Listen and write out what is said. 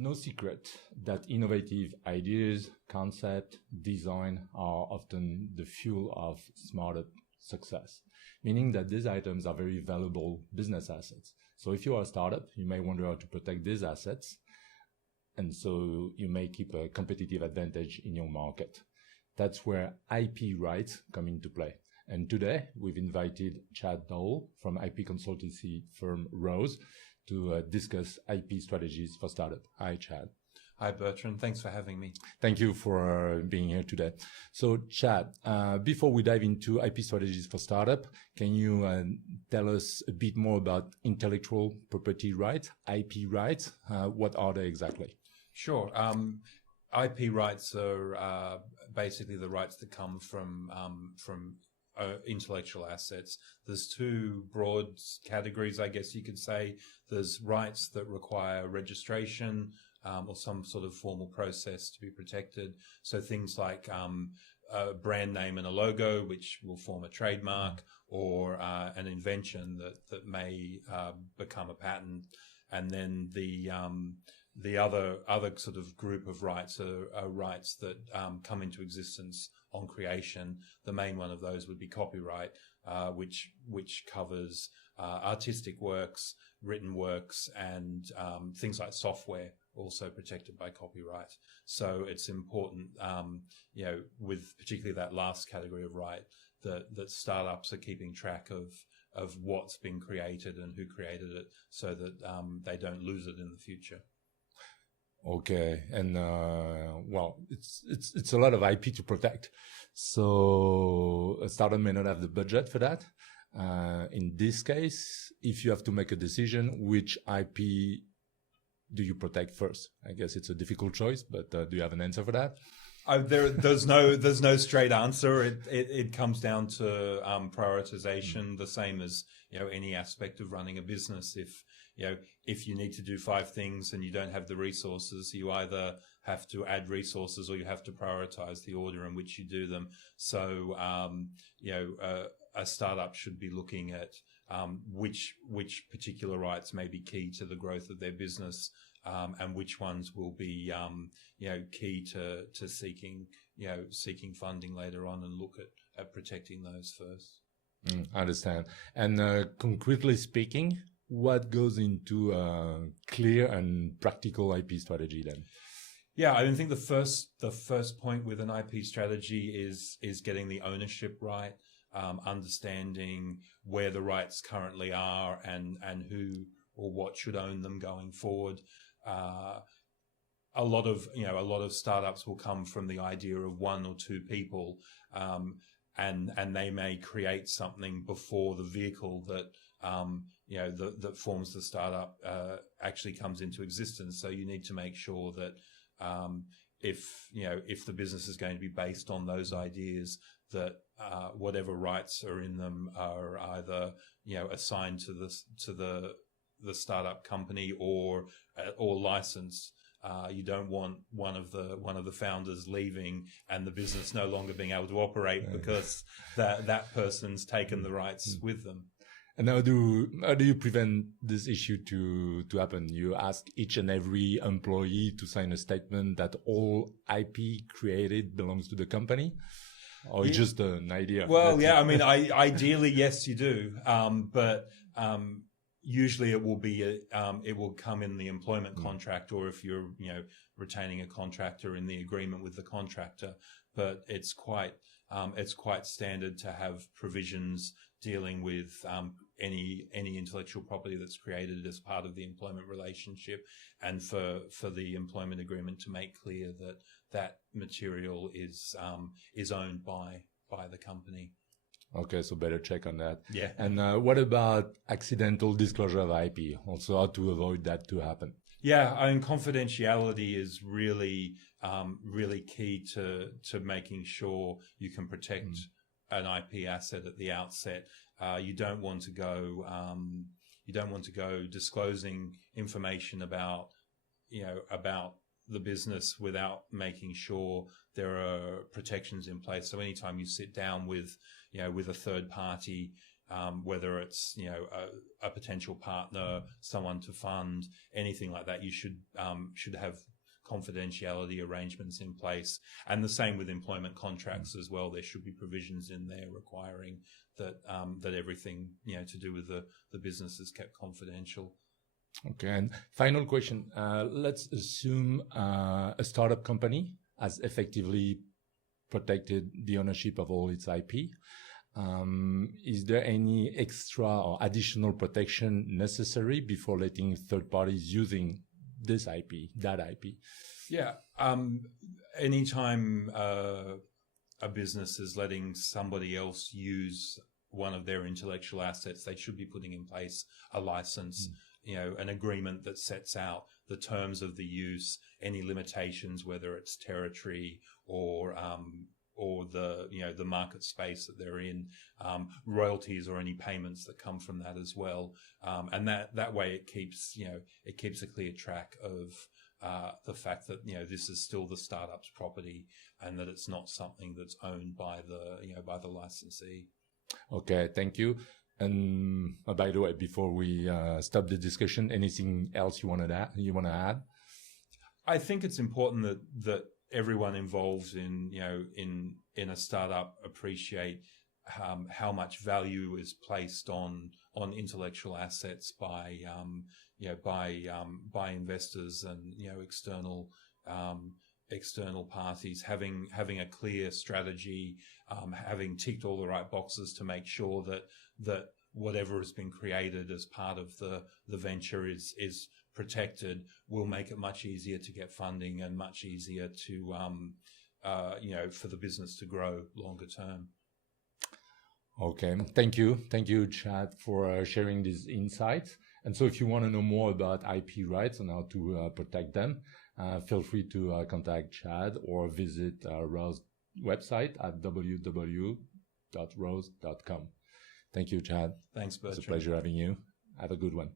no secret that innovative ideas, concept, design are often the fuel of startup success, meaning that these items are very valuable business assets. So if you are a startup, you may wonder how to protect these assets, and so you may keep a competitive advantage in your market. That's where IP rights come into play. And today, we've invited Chad Dole from IP consultancy firm Rouse to discuss IP strategies for startup. Hi, Chad. Hi, Bertrand. Thanks for having me. Thank you for being here today. So, Chad, before we dive into IP strategies for startup, can you tell us a bit more about intellectual property rights, IP rights? What are they exactly? Sure. IP rights are basically the rights that come from intellectual assets. There's two broad categories, I guess you could say. There's rights that require registration or some sort of formal process to be protected. So things like a brand name and a logo, which will form a trademark, or an invention that may become a patent. And then the other sort of group of rights are rights that come into existence on creation. The main one of those would be copyright, which covers artistic works, written works, and things like software also protected by copyright. So it's important, with particularly that last category of right, that startups are keeping track of what's been created and who created it, so that they don't lose it in the future. Okay, and well, it's a lot of IP to protect. So a startup may not have the budget for that. In this case, if you have to make a decision, which IP do you protect first? I guess it's a difficult choice, but do you have an answer for that? There's no straight answer. It comes down to prioritization, the same as any aspect of running a business. If you need to do 5 things and you don't have the resources, you either have to add resources or you have to prioritize the order in which you do them. So, a startup should be looking at which particular rights may be key to the growth of their business, and which ones will be key to seeking funding later on, and look at protecting those first. I understand. And concretely speaking, what goes into a clear and practical IP strategy then? Yeah, I think the first point with an IP strategy is getting the ownership right, understanding where the rights currently are and who or what should own them going forward. A lot of startups will come from the idea of 1 or 2 people, and they may create something before the vehicle that that forms the startup actually comes into existence. So you need to make sure that if the business is going to be based on those ideas, that whatever rights are in them are either assigned to the startup company or licensed. You don't want one of the founders leaving and the business no longer being able to operate because that person's taken the rights with them. And how do you prevent this issue to happen? You ask each and every employee to sign a statement that all IP created belongs to the company, or it's just an idea? Well, I mean, ideally, yes, you do, but usually it will come in the employment contract, or if you're retaining a contractor, in the agreement with the contractor. But it's quite standard to have provisions dealing with any intellectual property that's created as part of the employment relationship, and for the employment agreement to make clear that material is owned by the company. Okay, so better check on that. Yeah. And what about accidental disclosure of IP? Also, how to avoid that to happen? Yeah, I mean, confidentiality is really key to making sure you can protect an IP asset at the outset. You don't want to go disclosing information about the business without making sure there are protections in place. So anytime you sit down with a third party, whether it's, a potential partner, someone to fund, anything like that, you should have confidentiality arrangements in place. And the same with employment contracts as well. There should be provisions in there requiring that everything, to do with the business is kept confidential. Okay. And final question. Let's assume a startup company has effectively protected the ownership of all its IP. Is there any extra or additional protection necessary before letting third parties using this IP, that IP? Yeah. Anytime a business is letting somebody else use one of their intellectual assets, they should be putting in place a license, an agreement that sets out the terms of the use, any limitations, whether it's territory or the market space that they're in, royalties or any payments that come from that as well. And that way it keeps a clear track of the fact that, this is still the startup's property and that it's not something that's owned by the licensee. Okay, thank you. And by the way, before we stop the discussion, anything else you want to add? I think it's important that everyone involved in a startup appreciate how much value is placed on intellectual assets by investors and external parties, having a clear strategy, having ticked all the right boxes to make sure that whatever has been created as part of the venture is protected, will make it much easier to get funding and much easier to for the business to grow longer term. Okay, thank you, Chad, for sharing these insights. And so, if you want to know more about IP rights and how to protect them, feel free to contact Chad or visit Rouse website at www.rouse.com. Thank you, Chad. Thanks, Bertrand. It's a pleasure having you. Have a good one.